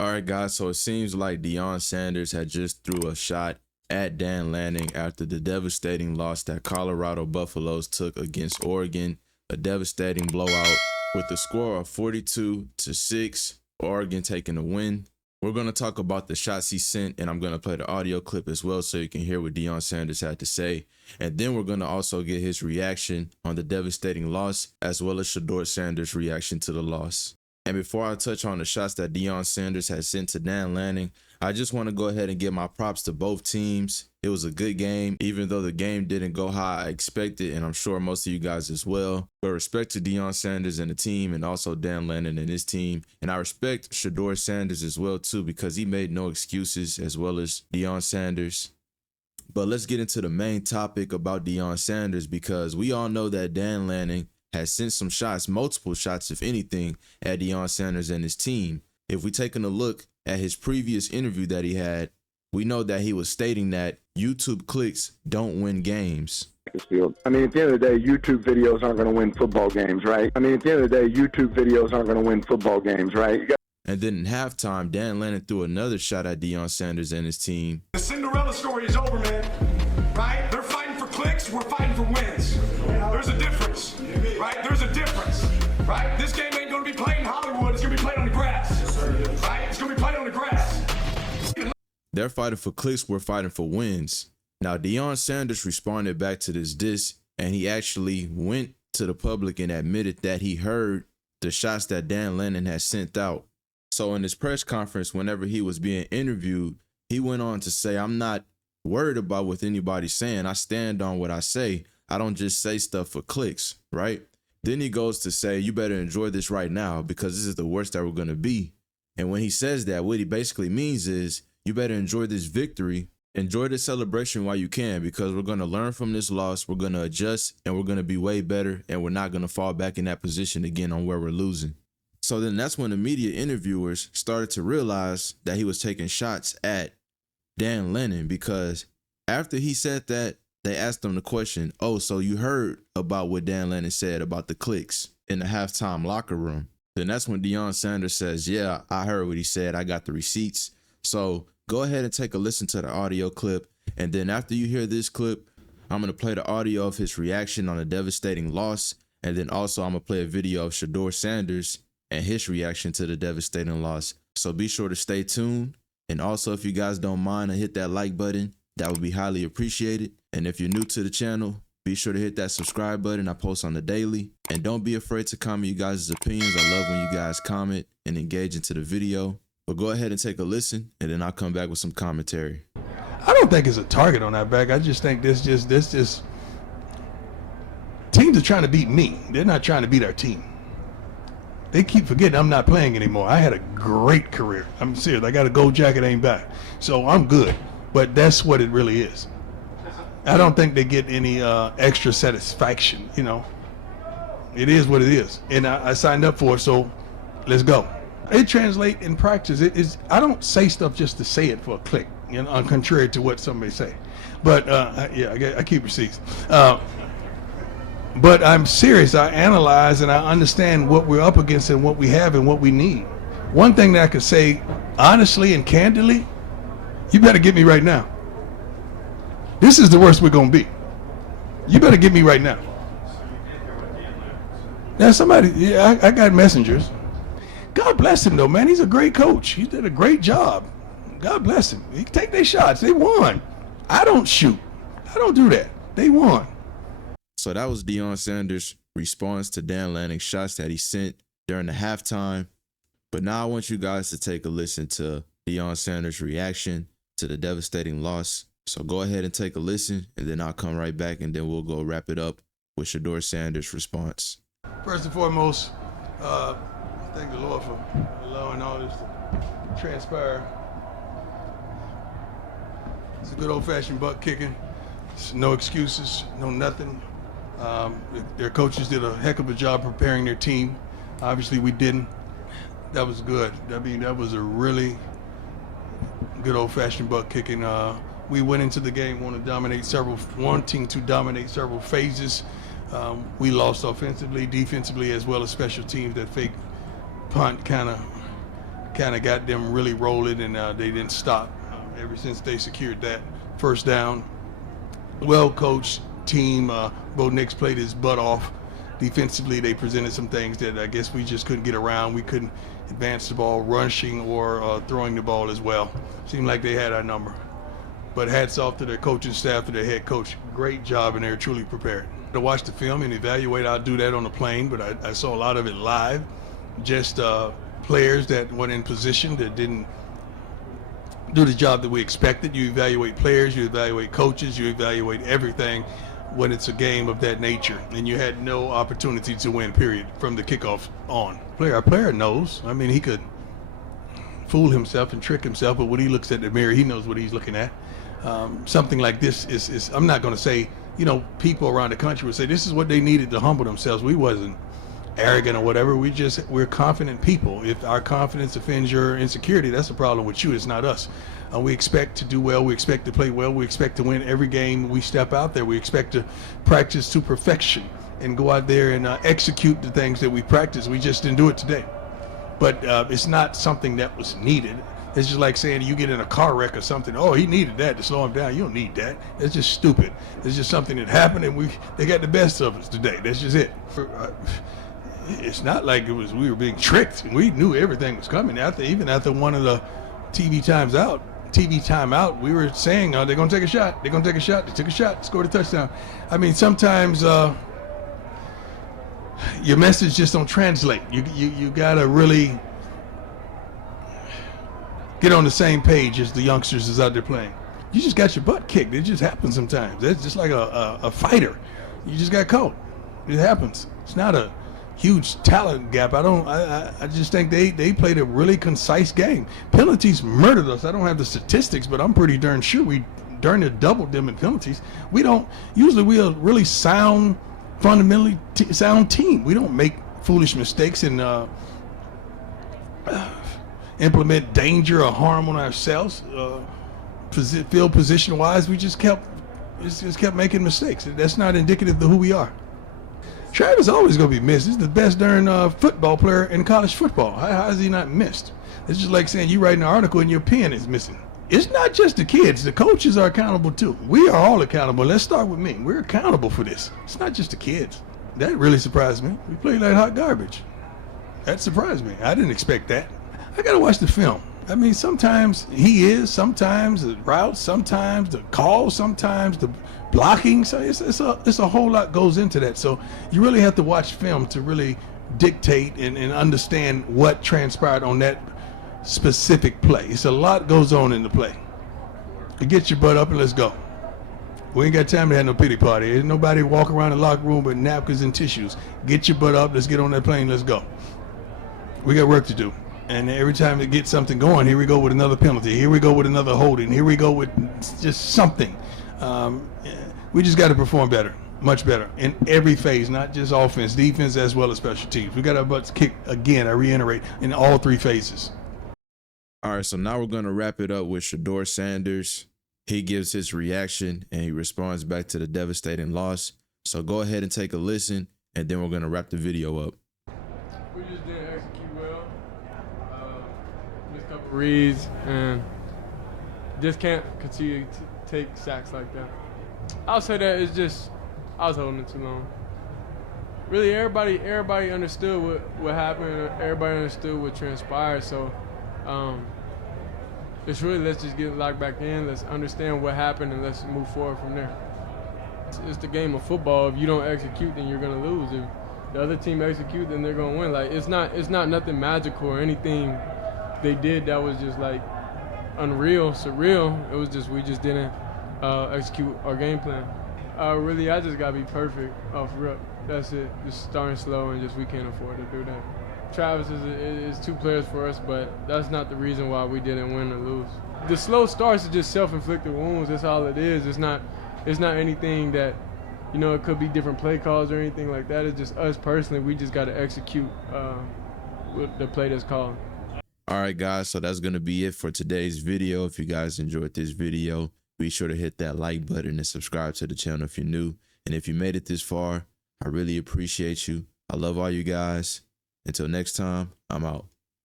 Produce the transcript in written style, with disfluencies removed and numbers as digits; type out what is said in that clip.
All right, guys, so it seems like Deion Sanders had just threw a shot at Dan Lanning after the devastating loss that Colorado Buffaloes took against Oregon, a devastating blowout with the score of 42-6, Oregon taking the win. We're going to talk about the shots he sent, and I'm going to play the audio clip as well so you can hear what Deion Sanders had to say. And then we're going to also get his reaction on the devastating loss, as well as Shedeur Sanders' reaction to the loss. And before I touch on the shots that Deion Sanders has sent to Dan Lanning, I just want to go ahead and give my props to both teams. It was a good game, even though the game didn't go how I expected, and I'm sure most of you guys as well. But respect to Deion Sanders and the team, and also Dan Lanning and his team. And I respect Shedeur Sanders as well, too, because he made no excuses, as well as Deion Sanders. But let's get into the main topic about Deion Sanders, because we all know that Dan Lanning has sent some shots, multiple shots, if anything, at Deion Sanders and his team. If we taking a look at his previous interview that he had, we know that he was stating that YouTube clicks don't win games. I mean, at the end of the day, YouTube videos aren't going to win football games, right? And then in halftime, Dan Lanning threw another shot at Deion Sanders and his team. The Cinderella story is over, man. Right? They're fighting for clicks, we're fighting for wins. There's a difference, right? There's a difference, right? This game ain't going to be played in Hollywood. It's going to be played on the grass, right? It's going to be played on the grass. They're fighting for clicks, we're fighting for wins. Now, Deion Sanders responded back to this diss, and he actually went to the public and admitted that he heard the shots that Dan Lanning had sent out. So in his press conference, whenever he was being interviewed, he went on to say, "I'm not worried about what anybody's saying. I stand on what I say. I don't just say stuff for clicks," right? Then he goes to say, "You better enjoy this right now because this is the worst that we're going to be." And when he says that, what he basically means is, you better enjoy this victory. Enjoy the celebration while you can, because we're going to learn from this loss. We're going to adjust, and we're going to be way better, and we're not going to fall back in that position again on where we're losing. So then that's when the media interviewers started to realize that he was taking shots at Dan Lanning, because after he said that, they asked him the question, "Oh, so you heard about what Dan Lanning said about the clicks in the halftime locker room?" Then that's when Deion Sanders says, "Yeah, I heard what he said. I got the receipts." So go ahead and take a listen to the audio clip. And then after you hear this clip, I'm going to play the audio of his reaction on a devastating loss. And then also I'm going to play a video of Shedeur Sanders and his reaction to the devastating loss. So be sure to stay tuned. And also, if you guys don't mind, hit that like button. That would be highly appreciated. And if you're new to the channel, be sure to hit that subscribe button. I post on the daily. And don't be afraid to comment you guys' opinions. I love when you guys comment and engage into the video. But go ahead and take a listen, and then I'll come back with some commentary. I don't think it's a target on our back. I just think this teams are trying to beat me. They're not trying to beat our team. They keep forgetting I'm not playing anymore. I had a great career. I'm serious. I got a gold jacket, ain't back. So I'm good. But that's what it really is. I don't think they get any extra satisfaction, you know. It is what it is. And I signed up for it, so let's go. It translates in practice. I don't say stuff just to say it for a click, you know, contrary to what somebody say. But yeah, I keep receipts. But I'm serious. I analyze and I understand what we're up against and what we have and what we need. One thing that I could say honestly and candidly, you better get me right now. This is the worst we're gonna be. You better get me right now. Now somebody, yeah, I got messengers. God bless him though, man. He's a great coach. He did a great job. God bless him. He can take their shots. They won. I don't shoot. I don't do that. They won. So that was Deion Sanders' response to Dan Lanning's shots that he sent during the halftime. But now I want you guys to take a listen to Deion Sanders' reaction to the devastating loss. So go ahead and take a listen, and then I'll come right back, and then we'll go wrap it up with Shedeur Sanders' response. First and foremost, thank the Lord for allowing all this to transpire. It's a good old-fashioned butt kicking. It's no excuses, no nothing. Their coaches did a heck of a job preparing their team. Obviously, we didn't. That was good. I mean, that was a really good old-fashioned butt kicking. We went into the game wanting to dominate several phases. We lost offensively, defensively, as well as special teams. That fake punt kind of kind of got them really rolling, and they didn't stop ever since they secured that first down. Well-coached team. Bo Nix played his butt off. Defensively, they presented some things that I guess we just couldn't get around. We couldn't advance the ball, rushing or throwing the ball as well. Seemed like they had our number. But hats off to their coaching staff, to their head coach. Great job, and they're truly prepared. To watch the film and evaluate, I'll do that on the plane, but I saw a lot of it live. Just players that weren't in position, that didn't do the job that we expected. You evaluate players, you evaluate coaches, you evaluate everything when it's a game of that nature, and you had no opportunity to win, period, from the kickoff on. Our player knows. I mean, he could fool himself and trick himself, but when he looks at the mirror, he knows what he's looking at. Something like this is I'm not going to say, people around the country would say this is what they needed to humble themselves. We wasn't arrogant or whatever. We're confident people. If our confidence offends your insecurity, that's a problem with you. It's not us. We expect to do well. We expect to play well. We expect to win every game we step out there. We expect to practice to perfection and go out there and execute the things that we practice. We just didn't do it today. But it's not something that was needed. It's just like saying you get in a car wreck or something. Oh, he needed that to slow him down. You don't need that. It's just stupid. It's just something that happened, and they got the best of us today. That's just it. It's not like we were being tricked. We knew everything was coming. Even after one of the TV timeout, we were saying they're going to take a shot. They're going to take a shot. They took a shot, scored a touchdown. I mean, sometimes your message just don't translate. You got to really get on the same page as the youngsters is out there playing. You just got your butt kicked. It just happens sometimes. It's just like a fighter. You just got caught. It happens. It's not a huge talent gap. I just think they played a really concise game. Penalties murdered us. I don't have the statistics, but I'm pretty darn sure we darn near doubled them in penalties. We are a really sound, fundamentally sound team. We don't make foolish mistakes and implement danger or harm on ourselves. Field position wise, we just kept making mistakes. That's not indicative of who we are. Travis always going to be missed. He's the best darn football player in college football. How is he not missed? It's just like saying you writing an article and your pen is missing. It's not just the kids. The coaches are accountable too. We are all accountable. Let's start with me. We're accountable for this. It's not just the kids. That really surprised me. We played like hot garbage. That surprised me. I didn't expect that. I got to watch the film. I mean, sometimes sometimes the routes, sometimes the calls, sometimes the blocking. So it's a whole lot goes into that. So you really have to watch film to really dictate and understand what transpired on that specific play. It's a lot goes on in the play. You get your butt up and let's go. We ain't got time to have no pity party. Ain't nobody walk around the locker room with napkins and tissues. Get your butt up. Let's get on that plane. Let's go. We got work to do. And every time we get something going, here we go with another penalty. Here we go with another holding. Here we go with just something. We just got to perform better, much better, in every phase, not just offense, defense, as well as special teams. We got our butts kicked again, I reiterate, in all three phases. All right, so now we're going to wrap it up with Shedeur Sanders. He gives his reaction, and he responds back to the devastating loss. So go ahead and take a listen, and then we're going to wrap the video up. We just didn't execute well. Missed a couple reads, and just can't continue to take sacks like that. I'll say that it's just I was holding it too long. Really, everybody understood what happened. Everybody understood what transpired. So it's really let's just get locked back in. Let's understand what happened and let's move forward from there. It's the game of football. If you don't execute, then you're gonna lose. If the other team execute, then they're gonna win. Like it's not nothing magical or anything they did that was just like unreal, surreal. It was just we just didn't execute our game plan. Really, I just gotta be perfect off rip. That's it. Just starting slow and just we can't afford to do that. Travis is two players for us, but that's not the reason why we didn't win or lose. The slow starts are just self-inflicted wounds. That's all it is. It's not anything that, it could be different play calls or anything like that. It's just us personally. We just got to execute with the play that's called. All right, guys. So that's going to be it for today's video. If you guys enjoyed this video, be sure to hit that like button and subscribe to the channel if you're new. And if you made it this far, I really appreciate you. I love all you guys. Until next time, I'm out.